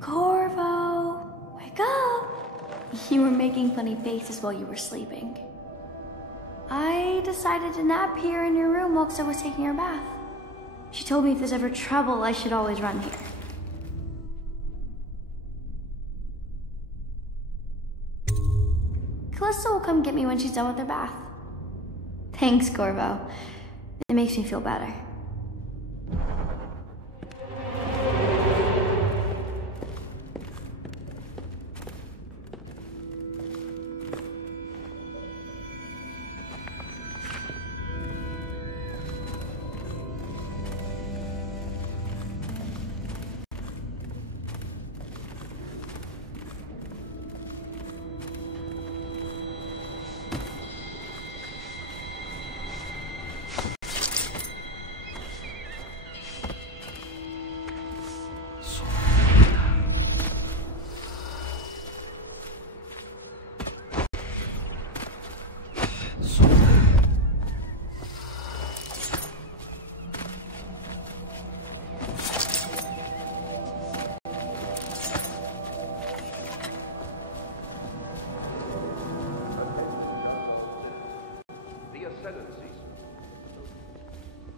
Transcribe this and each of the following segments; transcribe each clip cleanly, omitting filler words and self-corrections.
Corvo, wake up! You were making funny faces while you were sleeping. I decided to nap here in your room whilst I was taking her bath. She told me if there's ever trouble, I should always run here. Callista will come get me when she's done with her bath. Thanks, Corvo. It makes me feel better.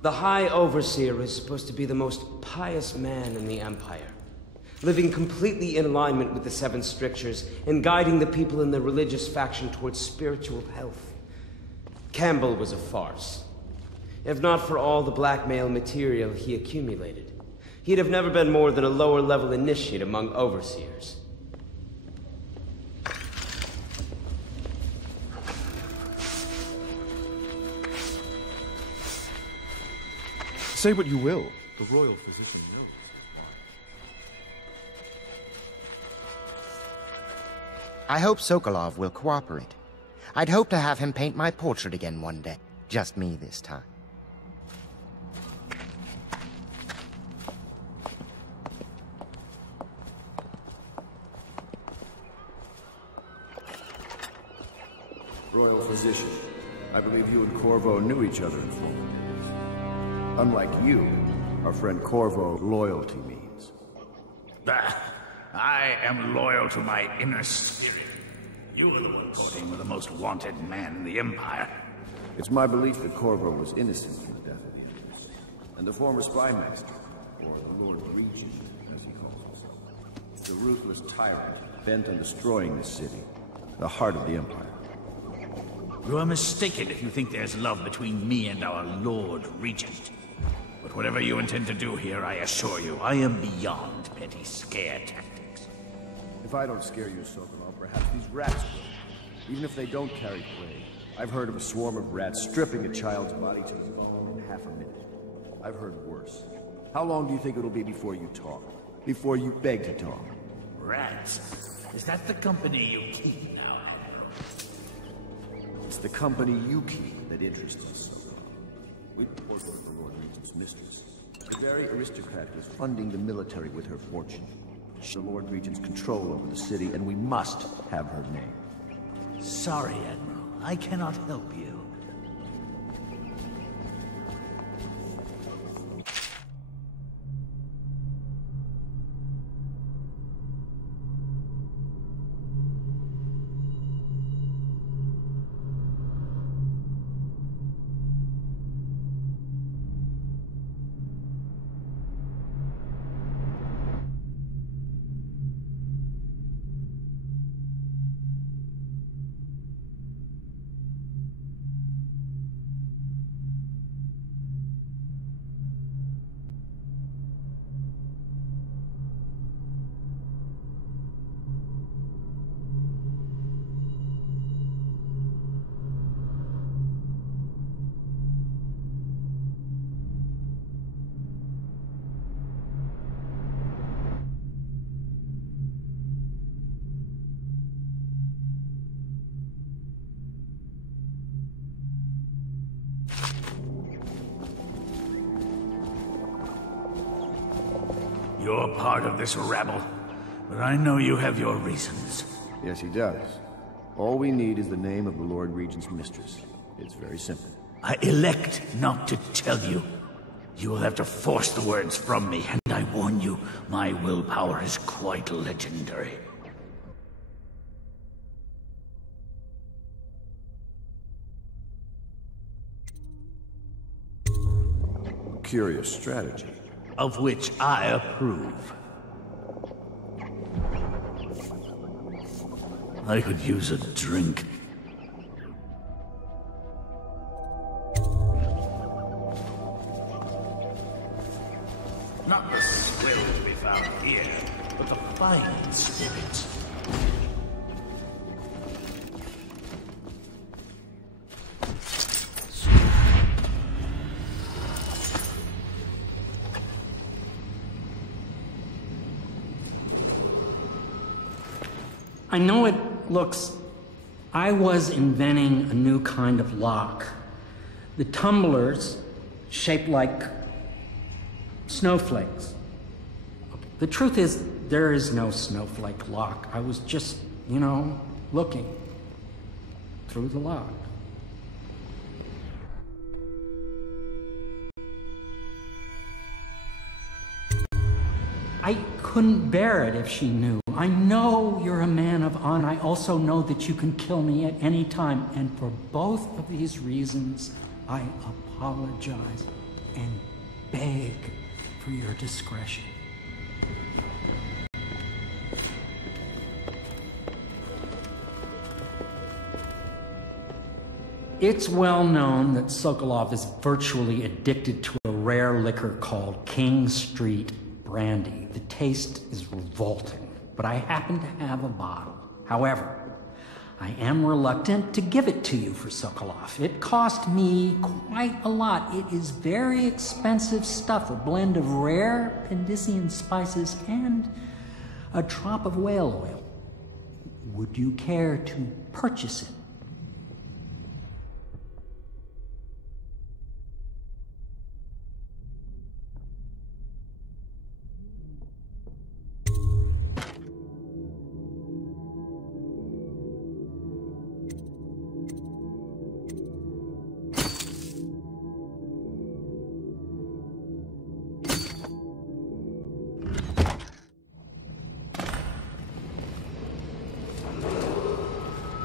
The High Overseer is supposed to be the most pious man in the Empire, living completely in alignment with the Seven Strictures and guiding the people in the religious faction towards spiritual health. Campbell was a farce. If not for all the blackmail material he accumulated, he'd have never been more than a lower-level initiate among Overseers. Say what you will. The royal physician knows. I hope Sokolov will cooperate. I'd hope to have him paint my portrait again one day. Just me this time. Royal physician, I believe you and Corvo knew each other in former. Unlike you, our friend Corvo, loyalty means. I am loyal to my inner spirit. You are the one courting with the most wanted man in the Empire. It's my belief that Corvo was innocent from the death of the Empress, and the former spy master, or the Lord Regent, as he calls himself. The ruthless tyrant bent on destroying this city, the heart of the Empire. You are mistaken if you think there's love between me and our Lord Regent. But whatever you intend to do here, I assure you, I am beyond petty scare tactics. If I don't scare you, Sokolov, perhaps these rats will. Even if they don't carry plague, I've heard of a swarm of rats stripping a child's body to the bone in half a minute. I've heard worse. How long do you think it'll be before you talk? Before you beg to talk? Rats? Is that the company you keep now? It's the company you keep that interests us, Sokolov. We work with the Lord Regent's mistress. The very aristocrat who is funding the military with her fortune. The Lord Regent's control over the city, and we must have her name. Sorry, Admiral. I cannot help you. You're part of this rabble, but I know you have your reasons. Yes, he does. All we need is the name of the Lord Regent's mistress. It's very simple. I elect not to tell you. You will have to force the words from me, and I I warn you, my willpower is quite legendary. Curious strategy. Of which I approve. I could use a drink. Not the swill to be found here, but the fine spirit. I know it looks... I was inventing a new kind of lock. The tumblers, shaped like snowflakes. The truth is, there is no snowflake lock. I was just, looking through the lock. I couldn't bear it if she knew. I know you're a man of honor. I also know that you can kill me at any time. And for both of these reasons, I apologize and beg for your discretion. It's well known that Sokolov is virtually addicted to a rare liquor called King Street brandy. The taste is revolting, but I happen to have a bottle. However, I am reluctant to give it to you for Sokolov. It cost me quite a lot. It is very expensive stuff, a blend of rare Pendician spices and a drop of whale oil. Would you care to purchase it?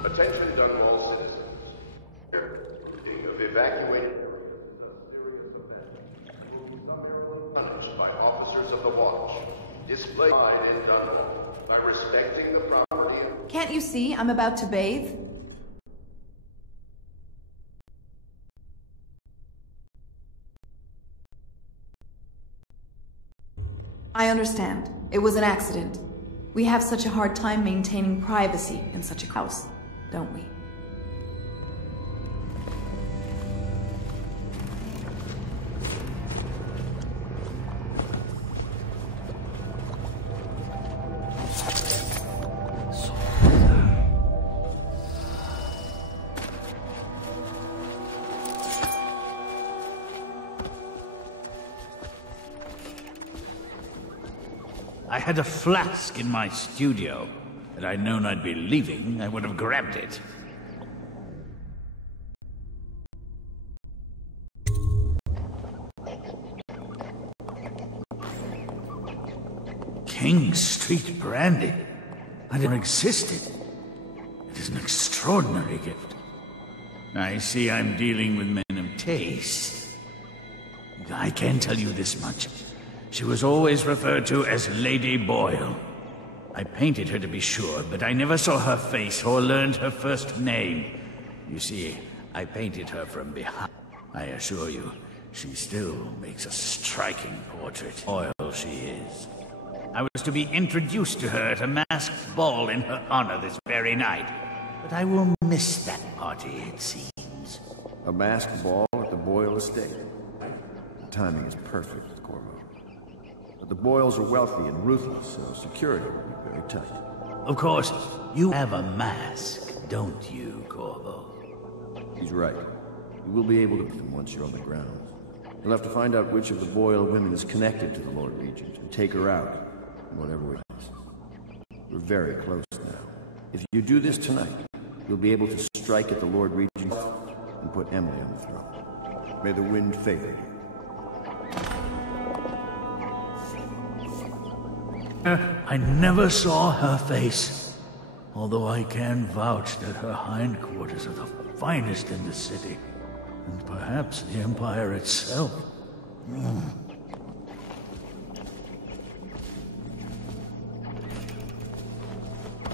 Attention Dunwall citizens. Of evacuated punished by officers of the watch. Displayed in Dunwall by respecting the property. Can't you see I'm about to bathe? I understand. It was an accident. We have such a hard time maintaining privacy in such a house, don't we? I had a flask in my studio. Had I known I'd be leaving, I would have grabbed it. King Street brandy? I didn't know it existed. It is an extraordinary gift. I see I'm dealing with men of taste. I can tell you this much. She was always referred to as Lady Boyle. I painted her to be sure, but I never saw her face or learned her first name. You see, I painted her from behind. I assure you, she still makes a striking portrait. Boyle she is. I was to be introduced to her at a masked ball in her honor this very night. But I will miss that party, it seems. A masked ball at the Boyle estate. The timing is perfect, Corvo. But the Boyles are wealthy and ruthless, so security will be very tight. Of course, you have a mask, don't you, Corvo? He's right. You will be able to beat them once you're on the ground. You'll have to find out which of the Boyle women is connected to the Lord Regent and take her out, in whatever way it is. We're very close now. If you do this tonight, you'll be able to strike at the Lord Regent and put Emily on the throne. May the wind favor you. I never saw her face, although I can vouch that her hindquarters are the finest in the city, and perhaps the Empire itself.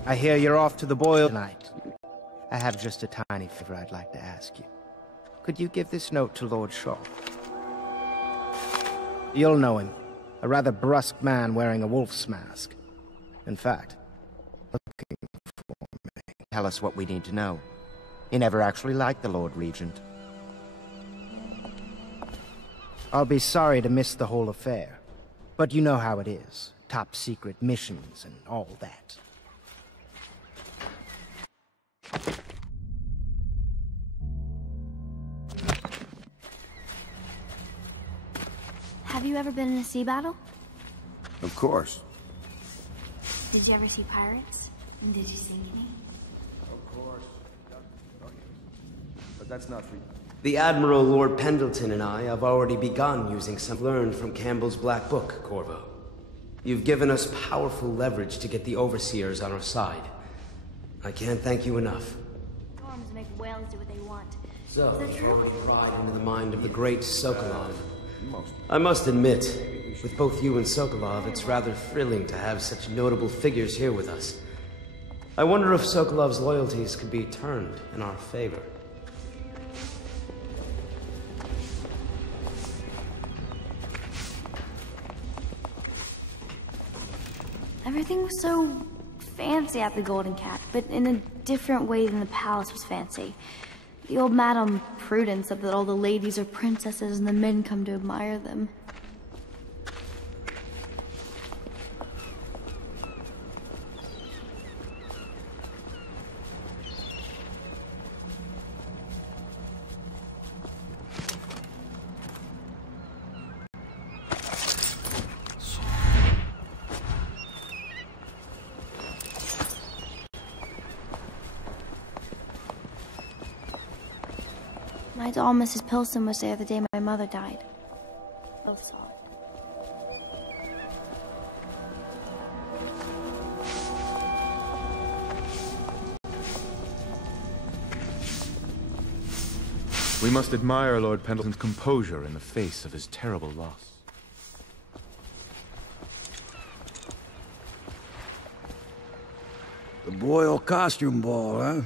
I hear you're off to the boil tonight. I have just a tiny favor I'd like to ask you. Could you give this note to Lord Shaw? You'll know him. A rather brusque man wearing a wolf's mask. In fact, looking for me. Tell us what we need to know. He never actually liked the Lord Regent. I'll be sorry to miss the whole affair, but you know how it is. Top secret missions and all that. Have you ever been in a sea battle? Of course. Did you ever see pirates? And did you sink any? Of course. But that's not for you. The Admiral Lord Pendleton and I have already begun using some learned from Campbell's Black Book, Corvo. You've given us powerful leverage to get the Overseers on our side. I can't thank you enough. Storms make whales do what they want. So, Is that true? before we ride into the mind of the great Sokolov, I must admit, with both you and Sokolov, it's rather thrilling to have such notable figures here with us. I wonder if Sokolov's loyalties could be turned in our favor. Everything was so fancy at the Golden Cat, but in a different way than the palace was fancy. The old Madame Prudence said that all the ladies are princesses and the men come to admire them. My doll, Mrs. Pilson, was there the day my mother died. Both saw it. We must admire Lord Pendleton's composure in the face of his terrible loss. The Boyle costume ball, huh?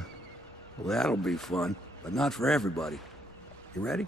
Well, that'll be fun, but not for everybody. You ready?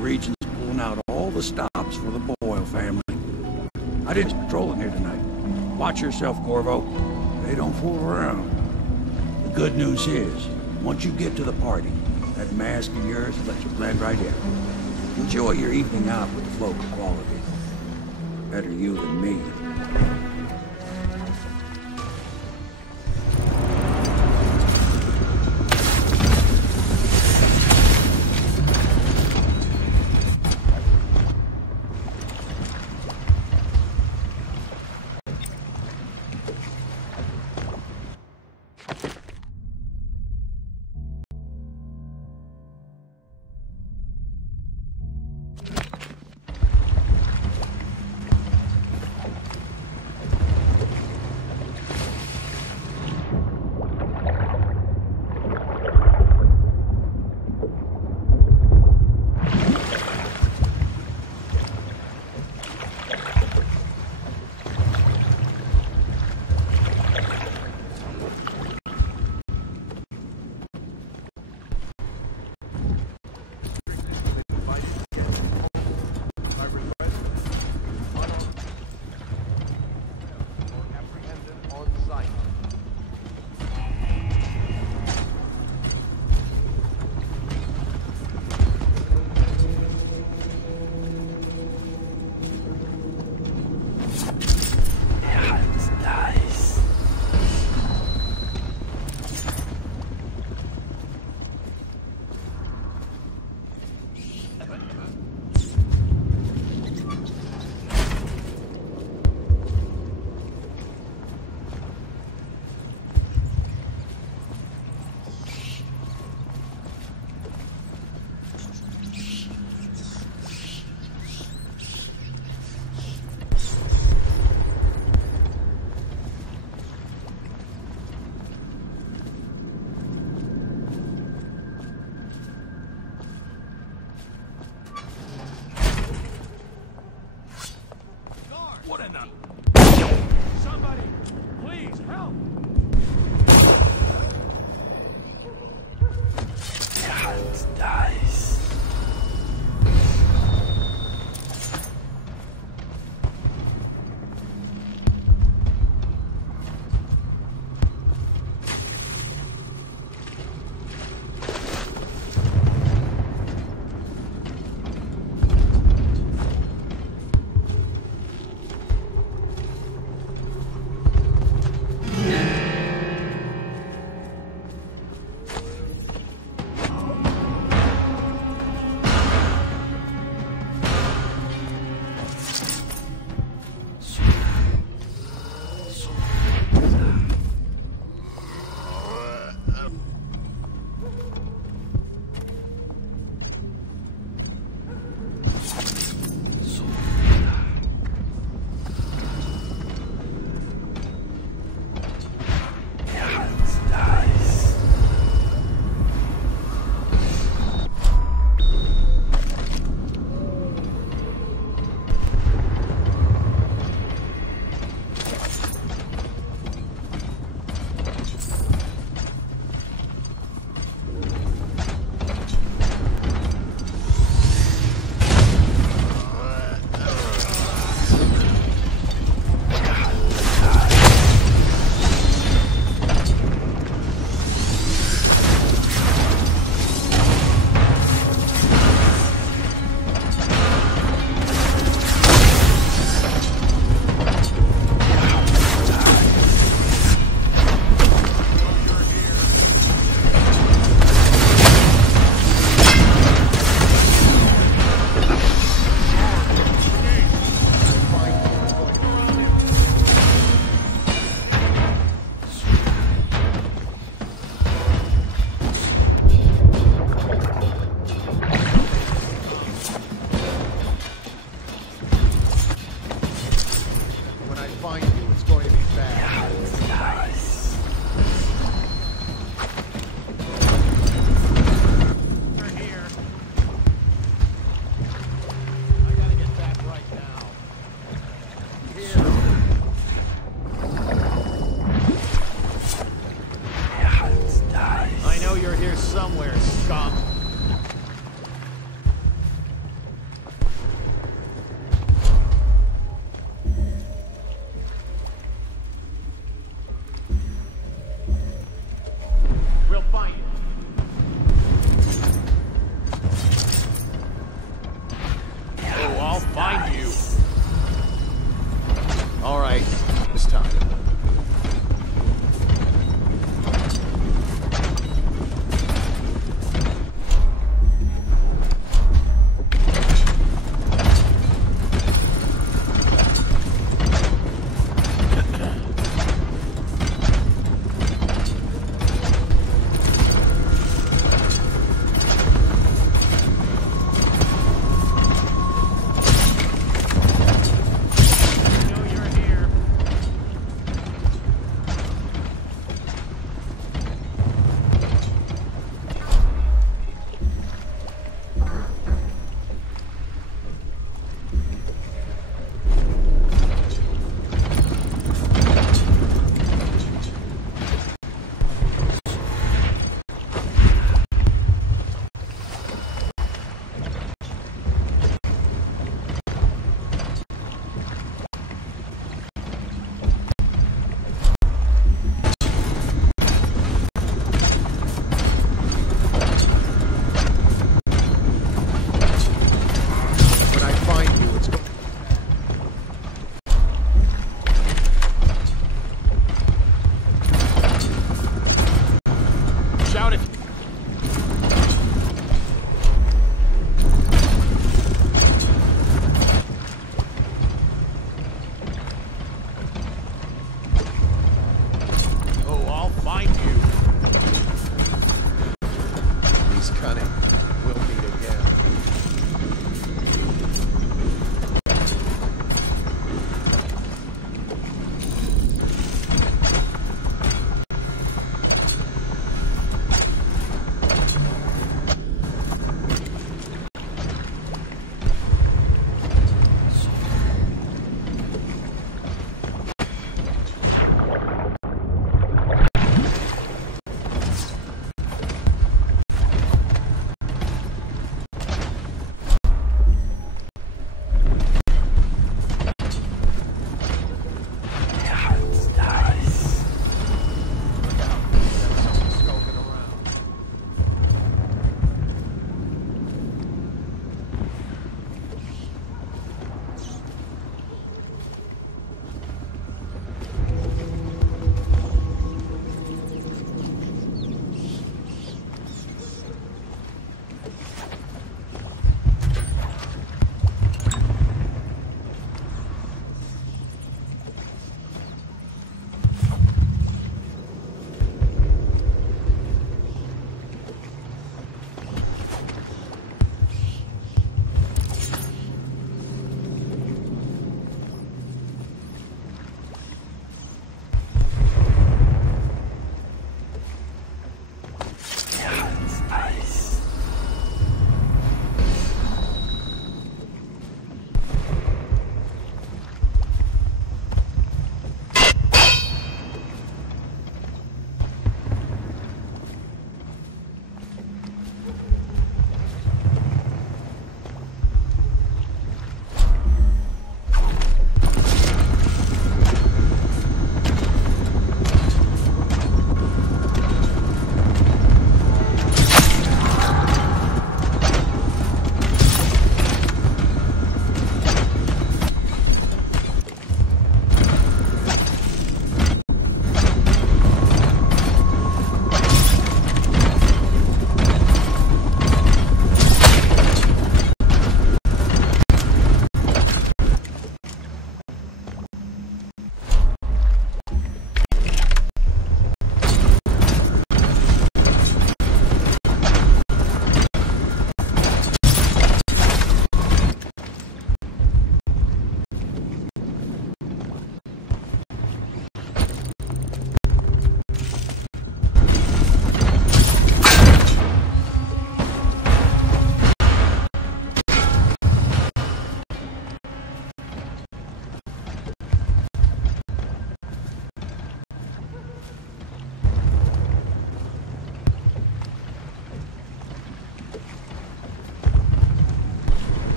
Regent's pulling out all the stops for the Boyle family. I didn't patrol in here tonight. Watch yourself, Corvo. They don't fool around. The good news is, once you get to the party, that mask of yours will let you blend right in. Enjoy your evening out with the folk of quality. Better you than me.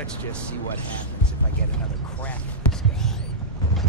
Let's just see what happens if I get another crack